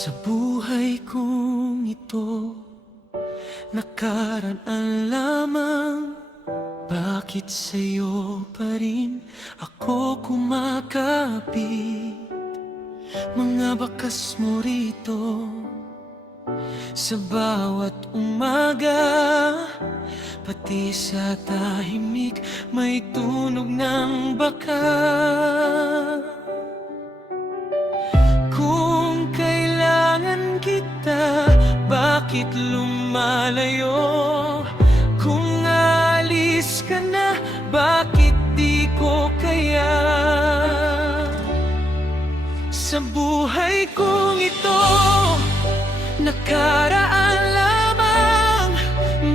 Sa buhay kong ito, nakaraan lamang. Bakit sa'yo pa rin ako kumakapit? Mga bakas mo rito sa bawat umaga, pati sa tahimik may tunog ng baka. Kung kailangan kita, bakit lumalayo? Kung alis ka na, bakit di ko kaya? Sa buhay kong ito, nakaraan lamang.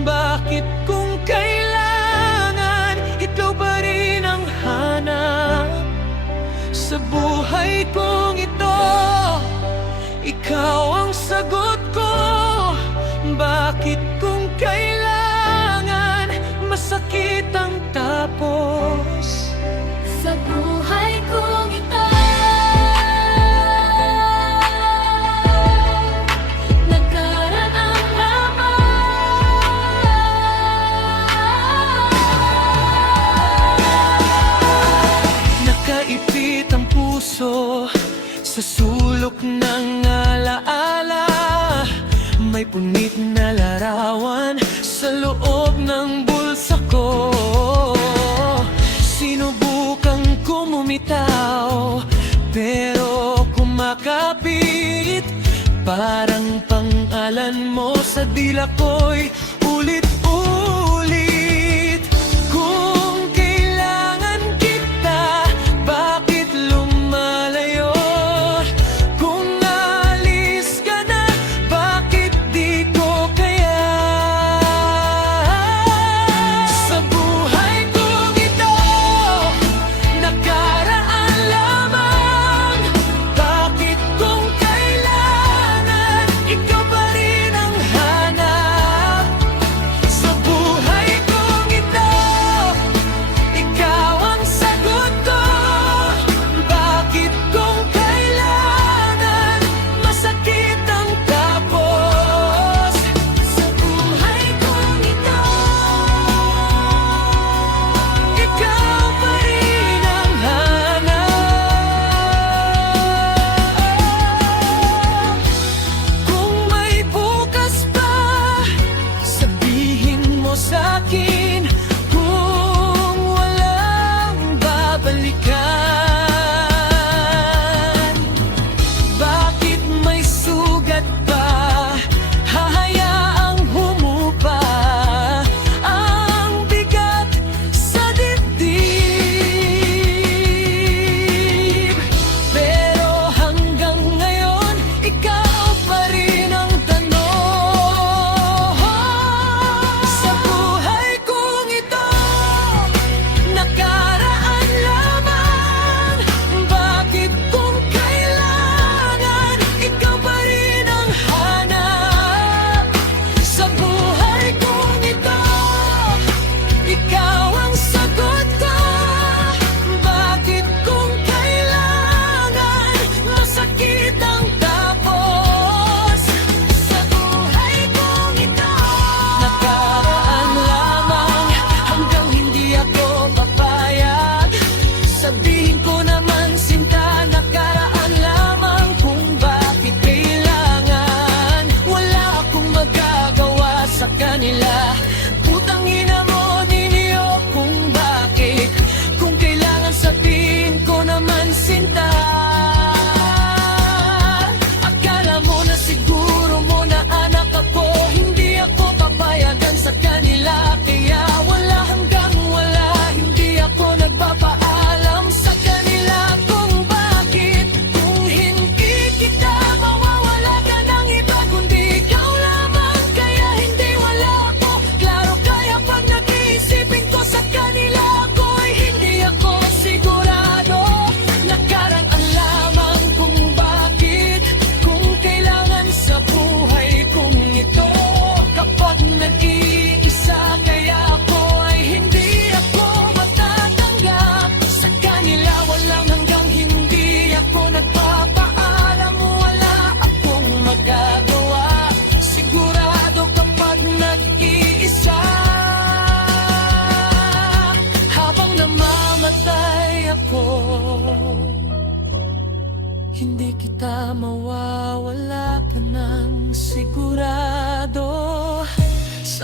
Bakit kung kailangan, ikaw pa rin ang hanap? Sa buhay kong ito, ikaw ang sagot ko. Bakit kung kailangan, masakit ang tapos? Sa buhay kong ito, nakaraan lamang. Nakaipit ang puso sa sulok ng alaala. May punit na larawan sa loob ng bulsa ko. Sinubukang kumumitaw, pero kumakapit. Parang pangalan mo sa dila ko'y ulit-ulit. Kung kailangan kita, bakit lumalayo? Kung alis ka na, bakit di ko kaya? Sa buhay kong ito, nakaraan lamang. Bakit kung kailangan, ikaw pa rin ang hanap?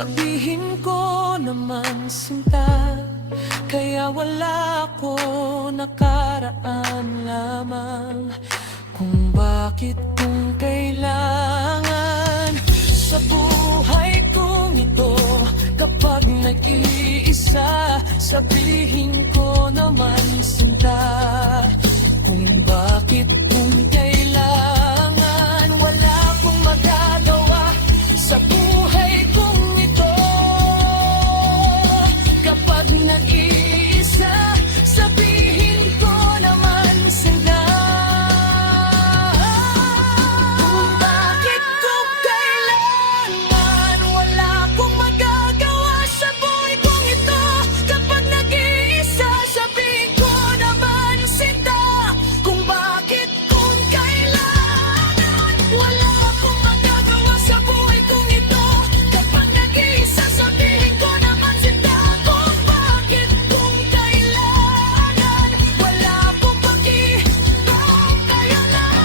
sabihin ko naman sinta. Kaya wala ko nakaraan lamang, kung bakit kung kailangan sa buhay kong ito. Kapag nag-iisa, sabihin ko naman sinta, kung bakit kung kailangan. Wala akong magagawa sa buhay kong ito. Kapag nag-iisa, sabihin ko naman sinta, kung bakit kung kailangan. Wala akong magagawa sa buhay kong ito. Kapag nag-iisa, sabihin ko naman sinta, kung bakit kung kailangan. Wala akong magagawa sa buhay kong ito. Kapag nag-iisa, sabihin ko naman sinta, kung bakit kung kailangan. Wala akong pakibang kaya lang.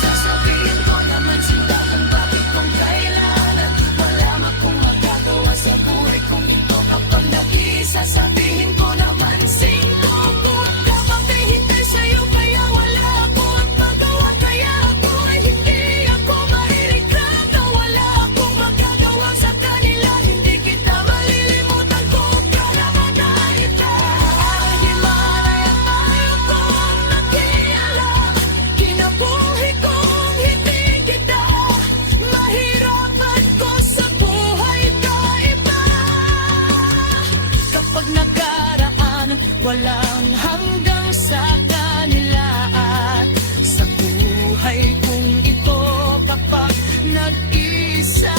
Sasabihin ko naman sinta, kung bakit kung kailangan. Wala akong magagawa sa buhay kong ito. Kapag nag-iisa, sabihin ko naman sinta, kung kapag may hintay sa'yo, kaya wala akong magawa. Kaya ako ay hindi ako mairigrata. Wala akong magagawa sa kanila. Hindi kita malilimutan kung karamahan kita. Himalaya tayo kung nag-iala. Kinabuhi kong hindi kita mahirapan ko sa buhay kaiba. Kapag nakaraan, walang hanggang sa kanila. At sa buhay kong ito, kapag nag-isa,